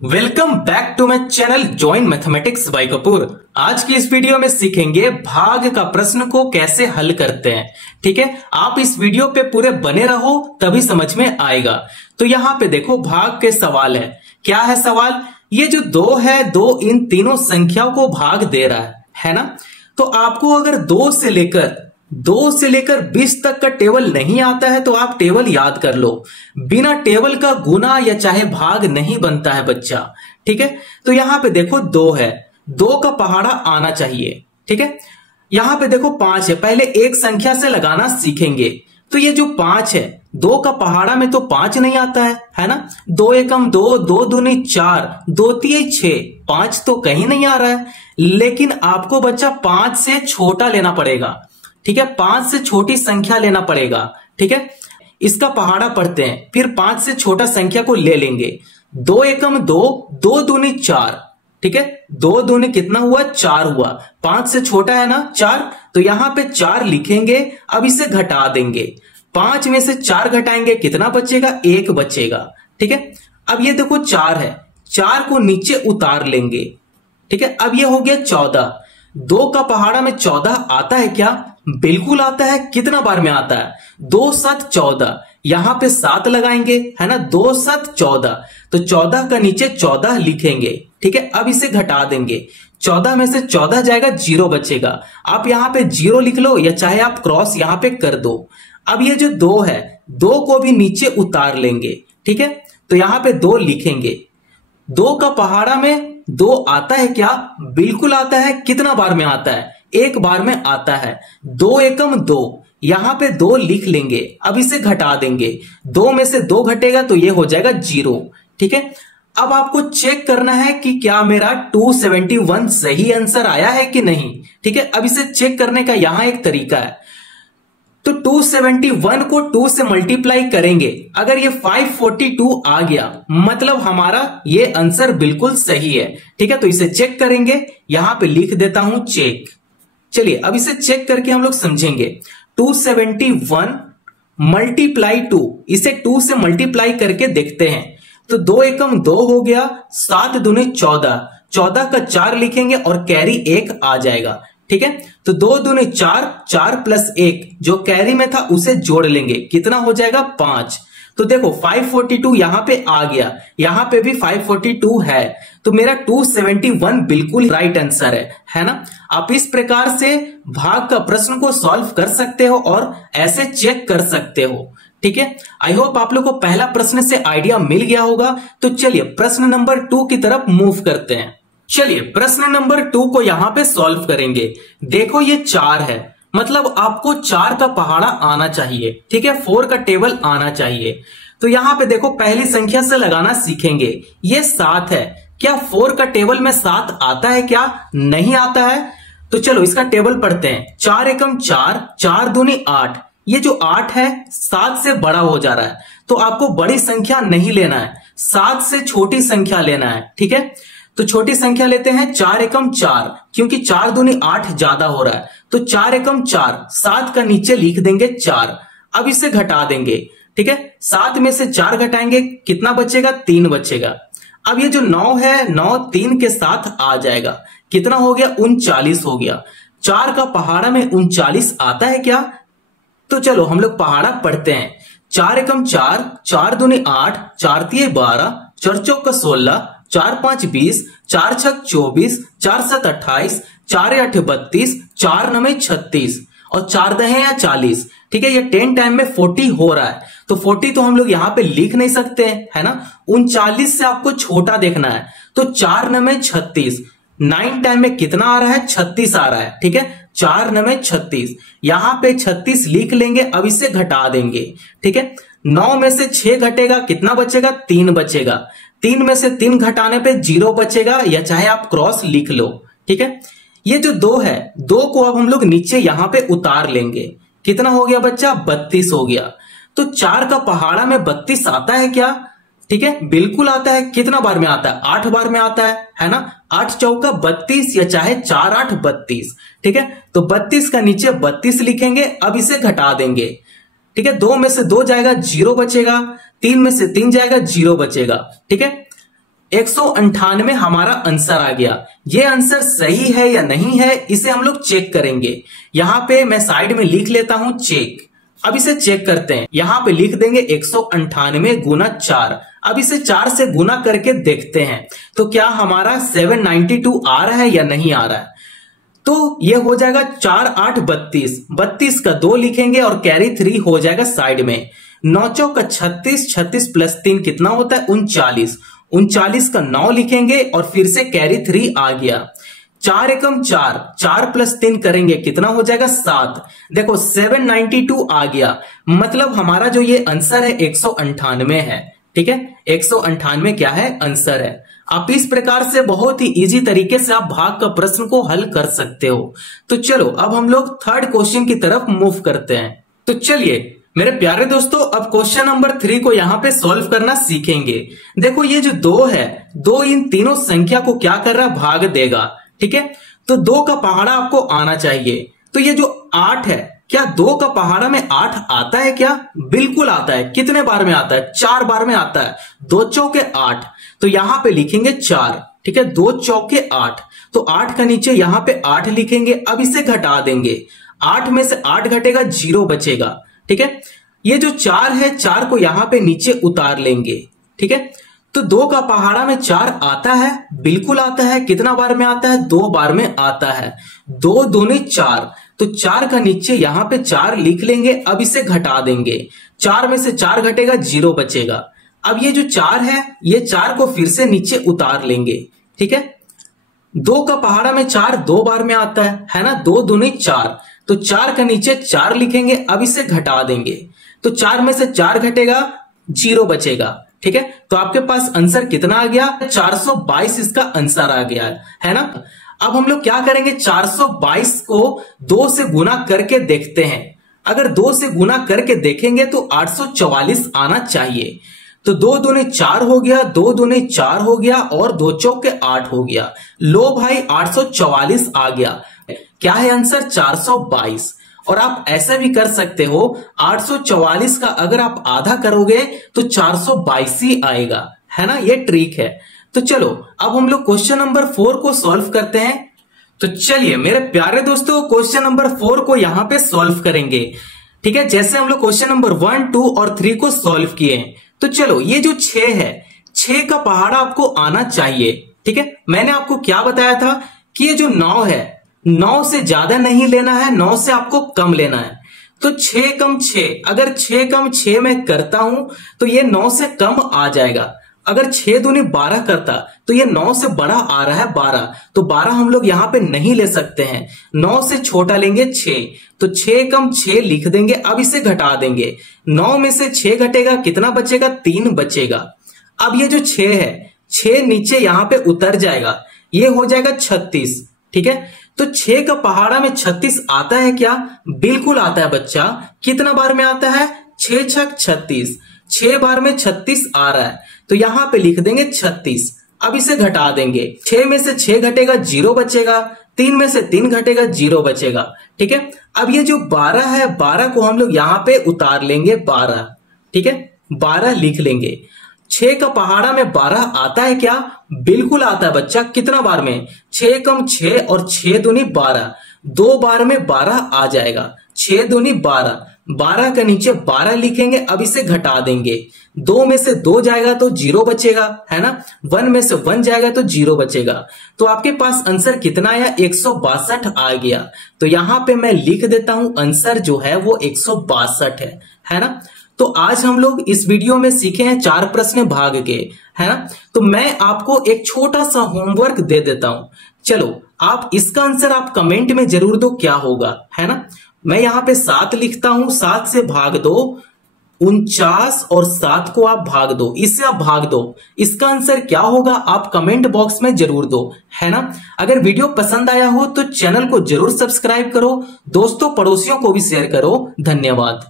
Welcome back to my channel join mathematics by Kapoor. आज की इस वीडियो में सीखेंगे भाग का प्रश्न को कैसे हल करते हैं। ठीक है, आप इस वीडियो पे पूरे बने रहो तभी समझ में आएगा। तो यहाँ पे देखो भाग के सवाल है। क्या है सवाल? ये जो 2 है, 2 इन तीनों संख्याओं को भाग दे रहा है ना। तो आपको अगर 2 से लेकर 20 तक का टेबल नहीं आता है तो आप टेबल याद कर लो। बिना टेबल का गुना या चाहे भाग नहीं बनता है बच्चा। ठीक है, तो यहां पे देखो 2 है, 2 का पहाड़ा आना चाहिए। ठीक है, यहां पे देखो 5 है, पहले एक संख्या से लगाना सीखेंगे। तो ये जो 5 है, 2 का पहाड़ा में तो 5 नहीं आता है ना। 2 एकम 2, 2 दूनी 4, 2 तिये 6, 5 तो कहीं नहीं आ रहा है। लेकिन आपको बच्चा 5 से छोटा लेना पड़ेगा। ठीक है, 5 से छोटी संख्या लेना पड़ेगा। ठीक है, इसका पहाड़ा पढ़ते हैं, फिर 5 से छोटा संख्या को ले लेंगे। 2 एकम 2, 2 दूनी 4। ठीक है, 2 दूनी कितना हुआ? 4 हुआ। 5 से छोटा है ना 4, तो यहां पे 4 लिखेंगे। अब इसे घटा देंगे, 5 में से 4 घटाएंगे, कितना बचेगा? 1 बचेगा। ठीक है, अब ये देखो 4 है, 4 को नीचे उतार लेंगे। ठीक है, अब ये हो गया 14। 2 का पहाड़ा में 14 आता है क्या? बिल्कुल आता है। कितना बार में आता है? 2 7 14। यहां पे 7 लगाएंगे, है ना। 2 7 14, तो 14 का नीचे 14 लिखेंगे। ठीक है, अब इसे घटा देंगे, 14 में से 14 जाएगा, 0 बचेगा। आप यहां पे 0 लिख लो या चाहे आप क्रॉस यहां पे कर दो। अब ये जो 2 है, 2 को भी नीचे उतार लेंगे। ठीक है, तो यहां पे 2 लिखेंगे। 2 का पहाड़ा में 2 आता है क्या? बिल्कुल आता है। कितना बार में आता है? 1 बार में आता है। 2 एकम 2, यहां पे 2 लिख लेंगे। अब इसे घटा देंगे, 2 में से 2 घटेगा तो ये हो जाएगा 0। ठीक है, अब आपको चेक करना है कि क्या मेरा 271 सही आंसर आया है कि नहीं। ठीक है, अब इसे चेक करने का यहां एक तरीका है। तो 271 को 2 से मल्टीप्लाई करेंगे, अगर ये 542 आ गया मतलब हमारा ये आंसर बिल्कुल सही है। ठीक है, तो इसे चेक करेंगे, यहां पे लिख देता हूं चेक। चलिए अब इसे चेक करके हम लोग समझेंगे। 271 मल्टीप्लाई 2, इसे 2 से मल्टीप्लाई करके देखते हैं। तो 2 एकम 2 हो गया, 7 दूनी 14, 14 का 4 लिखेंगे और कैरी 1 आ जाएगा। ठीक है, तो 2 दूनी 4, 4 प्लस 1 जो कैरी में था उसे जोड़ लेंगे, कितना हो जाएगा? 5। तो देखो 542 यहां पे आ गया, यहां पे भी 542 है, तो मेरा 271 बिल्कुल राइट आंसर है ना। आप इस प्रकार से भाग का प्रश्न को सॉल्व कर सकते हो और ऐसे चेक कर सकते हो। ठीक है, आई होप आप लोग को पहला प्रश्न से आइडिया मिल गया होगा। तो चलिए प्रश्न नंबर 2 की तरफ मूव करते हैं। चलिए प्रश्न नंबर 2 को यहां पे सॉल्व करेंगे। देखो ये 4 है, मतलब आपको 4 का पहाड़ा आना चाहिए। ठीक है, 4 का टेबल आना चाहिए। तो यहां पे देखो पहली संख्या से लगाना सीखेंगे। ये 7 है, क्या 4 का टेबल में 7 आता है क्या? नहीं आता है। तो चलो इसका टेबल पढ़ते हैं। 4 एकम 4, 4 दूनी 8। ये जो 8 है 7 से बड़ा हो जा रहा है, तो आपको बड़ी संख्या नहीं लेना है, 7 से छोटी संख्या लेना है। ठीक है, तो छोटी संख्या लेते हैं। 4 एकम 4, क्योंकि 4 दूनी 8 ज्यादा हो रहा है, तो 4 एकम 4, 7 का नीचे लिख देंगे 4। अब इसे घटा देंगे। ठीक है, 7 में से 4 घटाएंगे, कितना बचेगा? 3 बचेगा। अब ये जो 9 है, 9 3 के साथ आ जाएगा, कितना हो गया? 39 हो गया। 4 का पहाड़ा में 39 आता है क्या? तो चलो हम लोग पहाड़ा पढ़ते हैं। 4 एकम 4, 4 दूनी 8, 4 तिये 12, 4 चौक 16, 4 5 20, 4 6 24, 4 7 28, 4 8 32, 4 9 36 और 4 दहे या 40। ठीक है, ये 10 टाइम में 40 हो रहा है, तो 40 तो हम लोग यहां पे लिख नहीं सकते हैं, है ना। 39 से आपको छोटा देखना है, तो 4 9 36, 9 टाइम में कितना आ रहा है? 36 आ रहा है। ठीक है, 4 9 36, यहां पे 36 लिख लेंगे। अब इसे घटा देंगे। ठीक है, 9 में से 6 घटेगा, कितना बचेगा? 3 बचेगा। 3 में से 3 घटाने पे 0 बचेगा, या चाहे आप क्रॉस लिख लो। ठीक है, ये जो 2 है, 2 को अब हम लोग नीचे यहां पे उतार लेंगे, कितना हो गया बच्चा? 32 हो गया। तो 4 का पहाड़ा में 32 आता है क्या? ठीक है, बिल्कुल आता है। कितना बार में आता है? 8 बार में आता है ना। 8 चौका 32 या चाहे 4 8 32। ठीक है, तो 32 का नीचे 32 लिखेंगे। अब इसे घटा देंगे। ठीक है, 2 में से 2 जाएगा, 0 बचेगा। 3 में से 3 जाएगा, 0 बचेगा। ठीक है, 198 हमारा आंसर आ गया। ये आंसर सही है या नहीं है इसे हम लोग चेक करेंगे। यहां पे मैं साइड में लिख लेता हूं चेक। अब इसे चेक करते हैं। यहां पे लिख देंगे 198 गुना 4। अब इसे 4 से गुना करके देखते हैं तो क्या हमारा 792 आ रहा है या नहीं आ रहा है। तो ये हो जाएगा 4 8 32, 32 का 2 लिखेंगे और कैरी 3 हो जाएगा साइड में। 9 चौका 36, 36 प्लस 3 कितना होता है 39, 39 का 9 लिखेंगे और फिर से कैरी 3 आ गया। 4 एकम 4, 4 प्लस 3 करेंगे कितना हो जाएगा 7। देखो 792 आ गया, मतलब हमारा जो ये आंसर है 198 है। ठीक है, 198 क्या है आंसर है। आप इस प्रकार से बहुत ही इजी तरीके से आप भाग का प्रश्न को हल कर सकते हो। तो चलो अब हम लोग थर्ड क्वेश्चन की तरफ मूव करते हैं। तो चलिए मेरे प्यारे दोस्तों, अब क्वेश्चन नंबर 3 को यहां पे सॉल्व करना सीखेंगे। देखो ये जो 2 है, 2 इन तीनों संख्या को क्या कर रहा है भाग देगा। ठीक है, तो 2 का पहाड़ा आपको आना चाहिए। तो ये जो 8 है, क्या 2 का पहाड़ा में 8 आता है क्या? बिल्कुल आता है। कितने बार में आता है? 4 बार में आता है। 2 चौके 8, तो यहां पे लिखेंगे 4। ठीक है, 2 चौके 8, तो 8 का नीचे यहां पे 8 लिखेंगे। अब इसे घटा देंगे, 8 में से 8 घटेगा 0 बचेगा। ठीक है, ये जो 4 है 4 को यहां पे नीचे उतार लेंगे। ठीक है, तो 2 का पहाड़ा में 4 आता है, बिल्कुल आता है। कितना बार में आता है? 2 बार में आता है। 2 दूनी 4, तो 4 का नीचे यहां पे 4 लिख लेंगे। अब इसे घटा देंगे, 4 में से 4 घटेगा 0 बचेगा। अब ये जो 4 है, ये 4 को फिर से नीचे उतार लेंगे। ठीक है, 2 का पहाड़ा में 4 2 बार में आता है ना। 2 दूनी 4, तो 4 का नीचे 4 लिखेंगे। अब इसे घटा देंगे, तो 4 में से 4 घटेगा 0 बचेगा। ठीक है, तो आपके पास आंसर कितना आ गया? 422 इसका आंसर आ गया है ना। अब हम लोग क्या करेंगे, 422 को 2 से गुना करके देखते हैं। अगर 2 से गुना करके देखेंगे तो 844 आना चाहिए। तो 2 दूनी 4 हो गया, 2 दूनी 4 हो गया और 2 चौके 8 हो गया। लो भाई 844 आ गया। क्या है आंसर? 422। और आप ऐसा भी कर सकते हो, 844 का अगर आप आधा करोगे तो 422 ही आएगा, है ना। ये ट्रिक है। तो चलो अब हम लोग क्वेश्चन नंबर 4 को सॉल्व करते हैं। तो चलिए मेरे प्यारे दोस्तों, क्वेश्चन नंबर 4 को यहां पे सॉल्व करेंगे। ठीक है, जैसे हम लोग क्वेश्चन नंबर 1, 2 और 3 को सॉल्व किए। तो चलो ये जो 6 है, 6 का पहाड़ा आपको आना चाहिए। ठीक है, मैंने आपको क्या बताया था कि ये जो 9 है, 9 से ज्यादा नहीं लेना है, 9 से आपको कम लेना है। तो 6 कम 6, अगर 6 कम 6 मैं करता हूं तो ये 9 से कम आ जाएगा। अगर 6 दूनी 12 करता तो ये 9 से बड़ा आ रहा है 12, तो 12 हम लोग यहां पे नहीं ले सकते हैं। 9 से छोटा लेंगे 6, तो 6 कम 6 लिख देंगे। अब इसे घटा देंगे, 9 में से 6 घटेगा, कितना बचेगा? 3 बचेगा। अब ये जो 6 है, 6 नीचे यहां पे उतर जाएगा, ये हो जाएगा 36। ठीक है, तो 6 का पहाड़ा में 36 आता है क्या? बिल्कुल आता है बच्चा। कितना बार में आता है? 6 छक 36, 6 बार में 36 आ रहा है, तो यहां पे लिख देंगे 36। अब इसे घटा देंगे, 6 में से 6 घटेगा 0 बचेगा, 3 में से 3 घटेगा 0 बचेगा। ठीक है, अब ये जो 12 है, 12 को हम लोग यहां पे उतार लेंगे 12। ठीक है, 12 लिख लेंगे। 6 का पहाड़ा में 12 आता है क्या? बिल्कुल आता है बच्चा। कितना बार में? 6 कम 6 और 6 दूनी 12, 2 बार में 12 आ जाएगा। 6 दूनी 12, 12 का नीचे 12 लिखेंगे। अब इसे घटा देंगे, 2 में से 2 जाएगा तो 0 बचेगा, है ना। 1 में से 1 जाएगा तो 0 बचेगा। तो आपके पास आंसर कितना आया? 162 आ गया। तो यहां पे मैं लिख देता हूं आंसर जो है वो 162 है ना। तो आज हम लोग इस वीडियो में सीखे हैं 4 प्रश्न भाग के, है ना। तो मैं आपको एक छोटा सा होमवर्क दे देता हूं। चलो आप इसका आंसर आप कमेंट में जरूर दो क्या होगा, है ना। मैं यहां पे 7 लिखता हूं, 7 से भाग दो 49 और 7 को आप भाग दो, इससे आप भाग दो। इसका आंसर क्या होगा आप कमेंट बॉक्स में जरूर दो, है ना। अगर वीडियो पसंद आया हो तो चैनल को जरूर सब्सक्राइब करो, दोस्तों पड़ोसियों को भी शेयर करो। धन्यवाद।